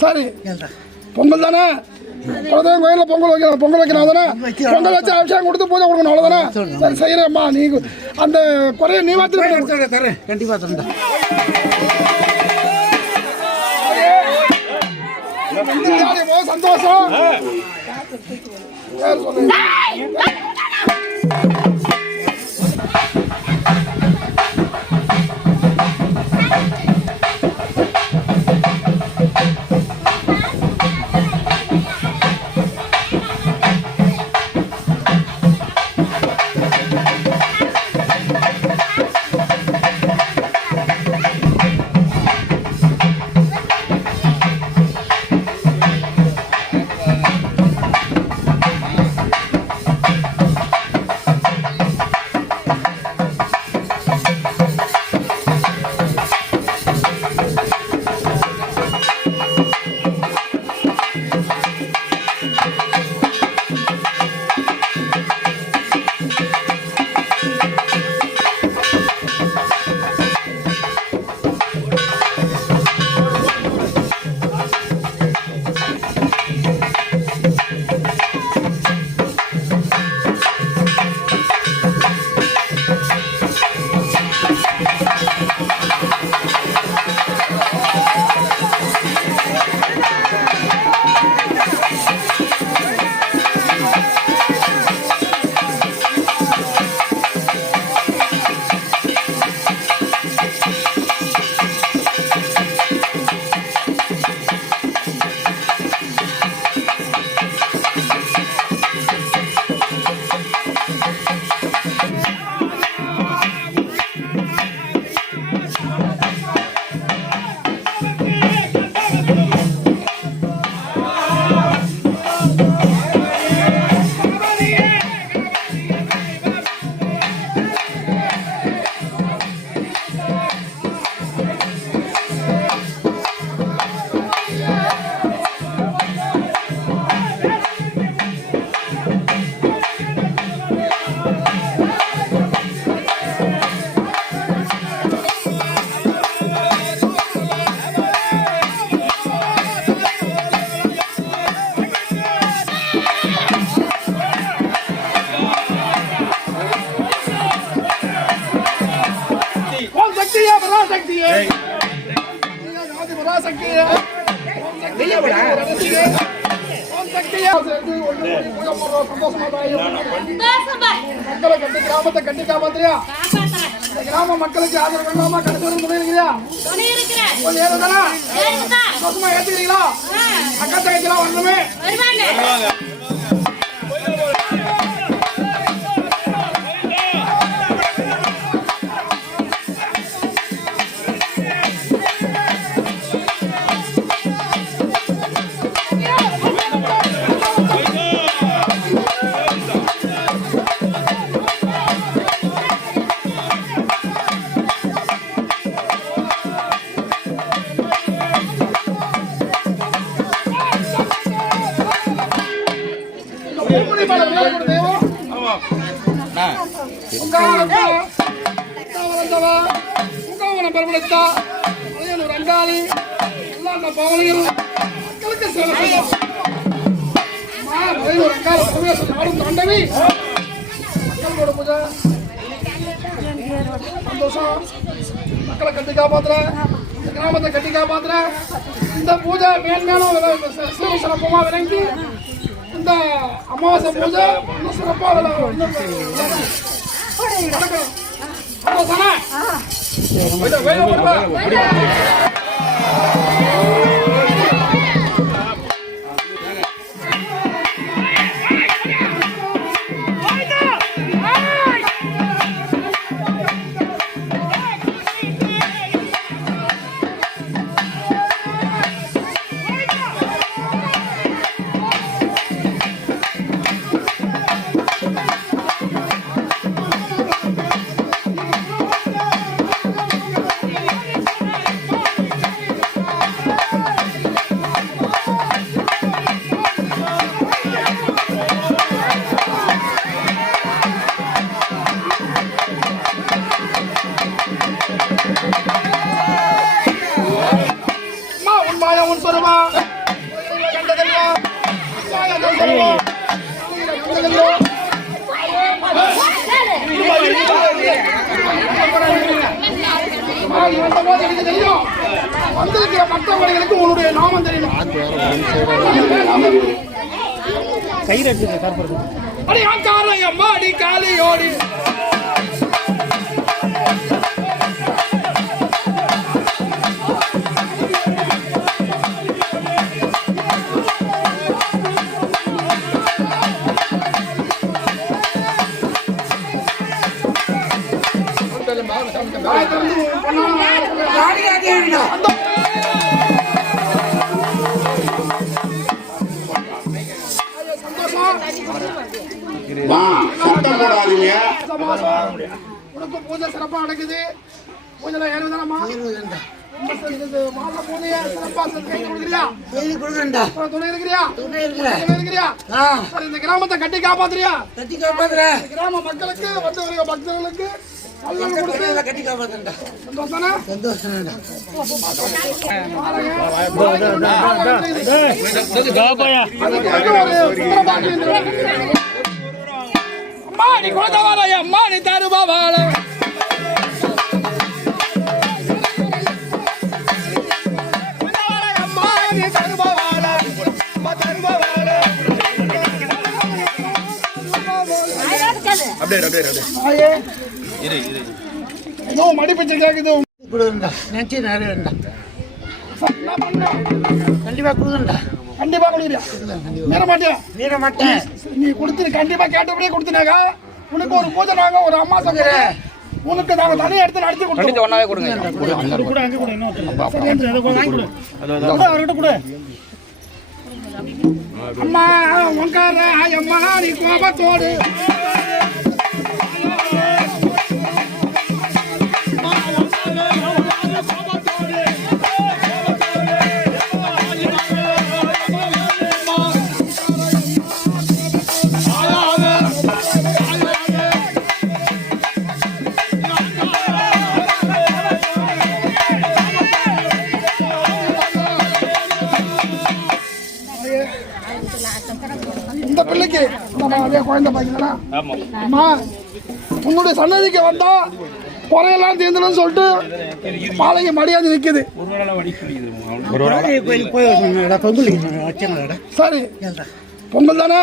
சரி. பொங்கல் தானே? குலதெய்வம் கோயிலில் பொங்கல் வைக்கலாம் பொங்கல் வைக்கலாம் தானே பொங்கல் வச்சு அபிஷேகம் கொடுத்து பூஜை கொடுக்கணும் அவ்வளோதானே சரி செய்கிறேம்மா நீ அந்த குறைய நீ மாத்திரம் தரேன் கண்டிப்பாக தரேன் சந்தோஷம். மக்களை கட்டி கிராமத்தை கட்டி காப்பாத்திரியா இந்த கிராம மக்களுக்கு ஆதரவு வேண்டாமா கடைசி வரும் துணை இருக்கிறியா ஏற்றுக்கிறீங்களா ஏறுதானா அக்கா தங்கச்சிலாம் வரணுமே உங்காவனந்தவா உங்காவன பரமளித்தா ஒரு அண்டாளி இல்லாண்ட பவனியில் மக்களுக்கு சேவை செய்யும் அம்மா மலையூர் அங்காள பரமேஸ்வரன் நாடும் தாண்டவி. மக்களோட பூஜை. சந்தோஷம். மக்களை கட்டி காப்பாத்துறேன் இந்த கிராமத்தை கட்டி காப்பாத்துறேன் இந்த பூஜை மேன்மேலும் சிறு சீர விளங்கி இந்த அமாவாசை பூஜை இன்னும் சிறப்பா விளை- போயிட்டு வா, போயிட்டு தெரியும் வந்திருக்கிற மற்றவர்களுக்கு உன்னுடைய நாமம் தெரியும் கயிறு எடுத்துங்க கருப்பு அடி ஆங்காரம் அம்மா அடி காலியோடி உனக்கு பூஜை சிறப்பா நடக்குது பூஜைல ஏறுவதானம்மா மாத பூஜையை சிறப்பா கை கொடுக்குறியா கொடுக்குறேன்டா துணை இருக்கிறியா துணை இருக்கிறியா சரி இந்த கிராமத்தை கட்டி காப்பாத்துறியா கட்டி காப்பாத்துறேன் கிராம மக்களுக்கு வந்து பக்தர்களுக்கு நல்லது கொடுத்து தொழில கட்டி காப்பாத்துறேன்டா சந்தோஷம்னா சந்தோஷம்டா அதுக்காக ஒரு சுந்தரபாண்டியன் இருக்கிறார். அம்மா நீ குலதவாராய அம்மா நீ தருபவாள அம்மா நீ தருபவாள அம்மா தருபவாள ஆயே ஏதோ மடிப்பிச்சு கேக்குது கொடுக்குறேன்டா நினச்சி நிறையண்டா என்ன பண்ண? கண்டிப்பா கொடுக்குறேன்டா கண்டிப்பா கொடுக்குறியா? மீற மாட்டேன் நீ கொடுத்து கண்டிப்பா கேட்டபடியே கொடுத்தினாக்கா உனக்கு ஒரு பூஜை நாங்க ஒரு அம்மா சொல்றேன் உனக்கு நாங்க தனியா எடுத்து நடத்தி கொடுத்துருவோம் ஒன்னாவே கொடுங்க. அம்மா உங்கார அம்மா நீ கோபத்தோடு அதே குழந்தை பாத்தீங்களா? அம்மா உன்னுடைய சன்னதிக்கு வந்தா குறையெல்லாம் தீர்ந்துடும் சொல்லிட்டு மாலைக்கு மடியாது நிக்குது. கோயிலுக்கு போய் வரணும்டா பொங்கல் வச்சாங்கடா சரி. பொங்கல் தானே?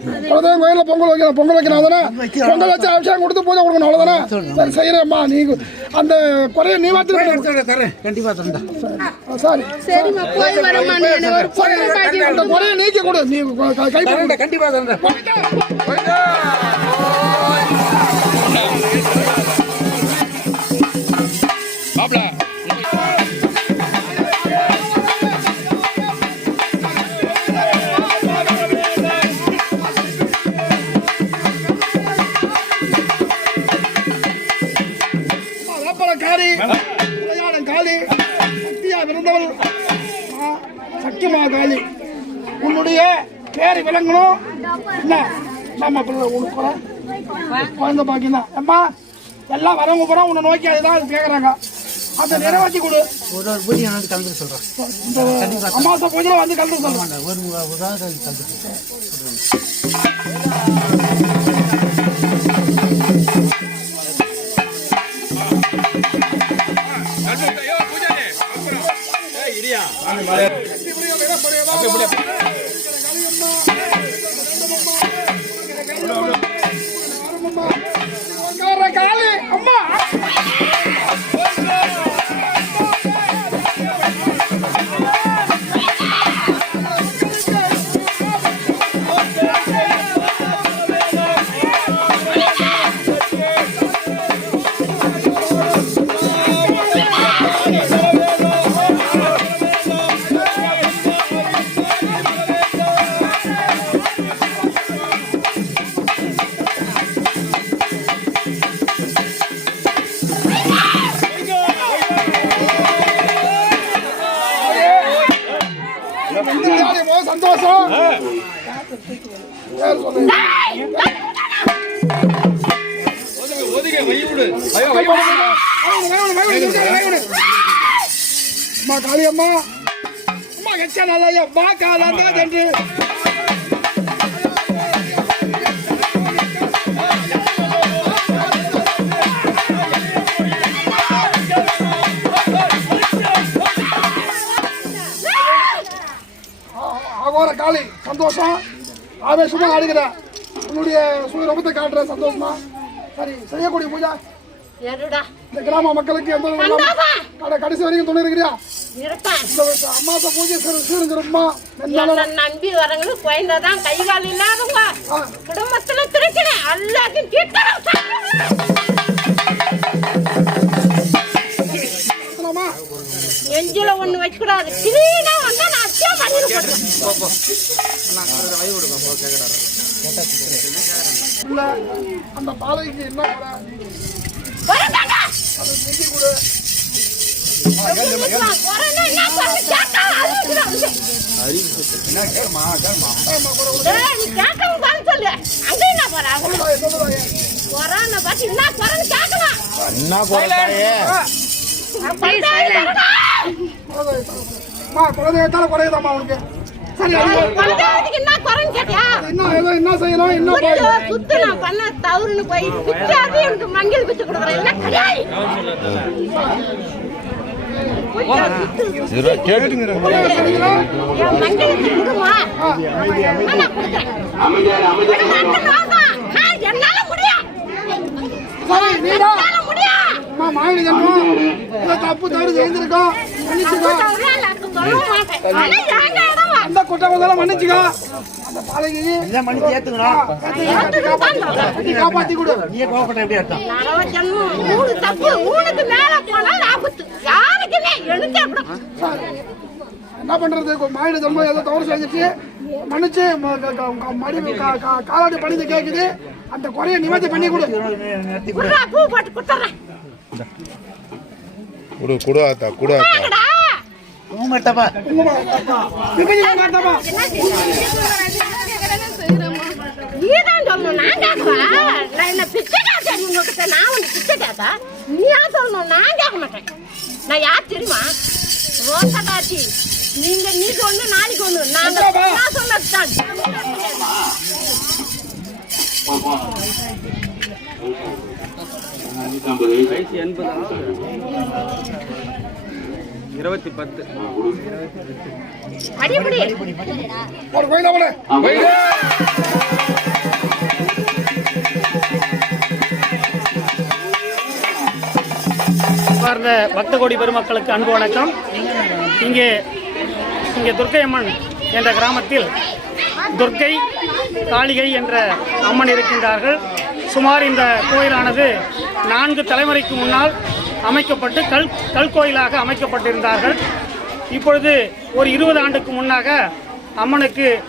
குலதெய்வம் கோயில்ல பொங்கல் வைக்கலாம் பொங்கல் வைக்கலாம் தானே பொங்கல் வச்சு அபிஷேகம் கொடுத்து பூஜை கொடுக்கணும் அவ்வளவுதானே? சரி செய்யறேம்மா நீ அந்த குறைய நீ மாத்திர தரேன். கண்டிப்பா தரேன்டா. சாரி. அந்த குறைய நீக்கி கொடு. நீ க- கை தரேன்டா கண்டிப்பா காளி உன்னுடைய பேர் விளங்கணும். என்ன? நம்ம பிள்ளை உனக்கு குழந்தை பாக்கியம் தான் அம்மா எல்லாம் வரவங்க பூரா உன்னை நோக்கி அதுதான் கேட்குறாங்க அதை நிறைவேற்றி கொடு. ஒரு ஒரு பூஜை கலந்து சொல்றேன். இந்த அமாவாசை பூஜையில் வந்து கலந்து சொல்லுவாங்க ஒரு நாள் கலந்து காளி போது சந்தோஷம் பேர் அம்மா காளியம்மா நல்லா நல்ல வாக்காளர் தான் என்று காளி சந்தோஷம். ஆவேசமா ஆடுகிற உன்னுடைய சுயரூபத்தை காட்டுற சந்தோஷமா? சரி செய்யக்கூடிய பூஜா. இந்த கிராம மக்களுக்கு எந்த கடைசி வரைக்கும் துணை இருக்கிறியா? அம்மாத்த பூஜை சிறு சீரஞ்சிருமா நெஞ்சாலும் என்ன நம்பி வரவங்களுக்கு குழந்தைதான் கை கால் இல்லாதவங்க. குடும்பத்துல திருக்கிறேன். எல்லாத்தையும் தீர்த்தரம் பேசலாமா நெஞ்சில ஒண்ணு வச்சுக்கூடாது கிளீனா அந்த பாலைக்கு என்ன என்ன குறை கேட்டா அது வச்சுதான் வந்து. டேய், நீ கேட்கவும் குறை சொல்லு அங்க என்ன குறை ஆகும் சொல்லுதாயே, சொல்லுதாயே. குறைன்னு பார்த்து என்ன குறைன்னு கேட்கலாம் என்ன குறைத்தாயே குழந்தைய தலை. அம்மா, குழந்தைய தலை குறையுதாம்மா உனக்கு சரி என்ன ஏதோ என்ன செய்யணும் என்ன போய் சுத்து, நான் பண்ண தவறுன்னு போய் பிச்சாது எனக்கு மஞ்சள் பிச்சு கொடுக்குறேன் என்ன கிடையாது என்னால முடியும் முடியும் தப்பு தவறு செய்திருக்கோம். அந்த குற்றம் வந்தாலும் மன்னிச்சுக்கோ அந்த பாலைக்கு மணிக்கு ஏத்துக்கணும் காப்பாத்தி கொடு கோவப்பட்ட எப்படி அர்த்தம் மூணு தப்பு மூணுக்கு மேல ஆபத்து யாருக்குமே என்ன பண்றது மாயிட ஜன்மம் ஏதோ தவறு செஞ்சுச்சு மன்னிச்சு மடி கா- காலாடி பணிந்து கேக்குது அந்த குறைய நிவர்த்தி பண்ணி கொடு கொடு கொடு ஆத்தா கொடு ஆத்தா. மாட்டாமா நீதான் சொல்லணும் நான் கேட்கவா? நான் என்ன பிச்சை கேட்கேன் உங்ககிட்ட? நான் வந்து பிச்சை கேட்க நீயா சொல்லணும் நான் கேட்க மாட்டேன். நான் யார் தெரியுமா? ரோசா காட்சி நீங்க நீக்கு ஒண்ணு நாளைக்கு ஒண்ணு நாங்க கோயில போல சார்ந்த பக்த கோடி பெருமக்களுக்கு அன்பு வணக்கம். இங்கே இங்கே துர்க்கை அம்மன் என்ற கிராமத்தில் துர்க்கை காளிகை என்ற அம்மன் இருக்கின்றார்கள். சுமார் இந்த கோயிலானது நான்கு தலைமுறைக்கு முன்னால் அமைக்கப்பட்டு கல் கல்கோயிலாக அமைக்கப்பட்டிருந்தார்கள். இப்பொழுது ஒரு இருபது ஆண்டுக்கு முன்னாக அம்மனுக்கு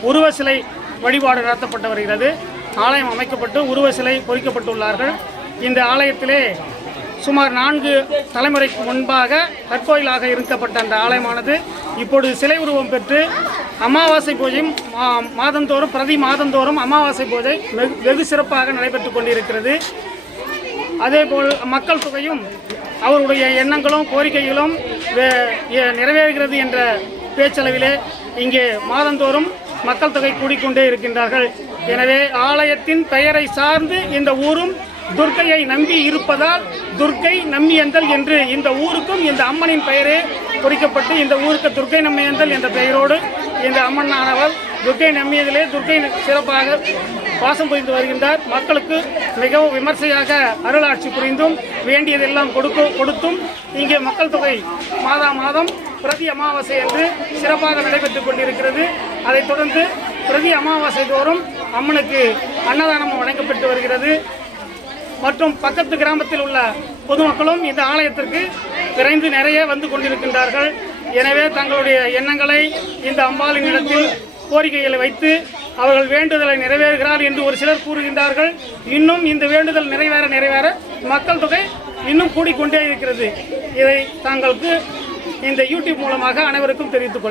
உருவ சிலை வழிபாடு நடத்தப்பட்டு வருகிறது. ஆலயம் அமைக்கப்பட்டு உருவ சிலை பொறிக்கப்பட்டுள்ளார்கள். இந்த ஆலயத்திலே சுமார் நான்கு தலைமுறைக்கு முன்பாக கற்கோயிலாக இருக்கப்பட்ட அந்த ஆலயமானது இப்பொழுது சிலை உருவம் பெற்று அமாவாசை பூஜையும் மா- மாதந்தோறும் பிரதி மாதந்தோறும் அமாவாசை பூஜை வெகு வெகு சிறப்பாக நடைபெற்று கொண்டிருக்கிறது. அதேபோல் மக்கள் தொகையும் அவருடைய எண்ணங்களும் கோரிக்கைகளும் வே- நிறைவேறுகிறது என்ற பேச்சளவிலே இங்கே மாதந்தோறும் மக்கள் தொகை கூடிக்கொண்டே இருக்கின்றார்கள். எனவே ஆலயத்தின் பெயரை சார்ந்து இந்த ஊரும் துர்க்கையை நம்பி இருப்பதால் துர்க்கை நம்மியந்தல் என்று இந்த ஊருக்கும் இந்த அம்மனின் பெயரே குறிக்கப்பட்டு இந்த ஊருக்கு துர்க்கை நம்மியந்தல் என்ற பெயரோடு இந்த அம்மனானவர் துர்க்கை நம்பியதிலே துர்க்கை சிறப்பாக வாசம் புரிந்து வருகின்றார். மக்களுக்கு மிகவும் விமர்சையாக அருளாட்சி புரிந்தும் வேண்டியதெல்லாம் கொடுக்க கொடுத்தும் இங்கே மக்கள் தொகை மாதா மாதம் பிரதி அமாவாசை என்று சிறப்பாக நடைபெற்றுக் கொண்டிருக்கிறது. அதைத் தொடர்ந்து பிரதி அமாவாசை தோறும் அம்மனுக்கு அன்னதானம் வழங்கப்பட்டு வருகிறது. மற்றும் பக்கத்து கிராமத்தில் உள்ள பொதுமக்களும் இந்த ஆலயத்திற்கு விரைந்து நிறைய வந்து கொண்டிருக்கின்றார்கள். எனவே தங்களுடைய எண்ணங்களை இந்த அம்பாளின் இடத்தில் கோரிக்கைகளை வைத்து அவர்கள் வேண்டுதலை நிறைவேறுகிறார் என்று ஒரு சிலர் கூறுகின்றார்கள். இன்னும் இந்த வேண்டுதல் நிறைவேற நிறைவேற மக்கள் தொகை இன்னும் கூடிக்கொண்டே இருக்கிறது. இதை தாங்களுக்கு இந்த யூடியூப் மூலமாக அனைவருக்கும் தெரிவித்துக் கொள்கிறேன்.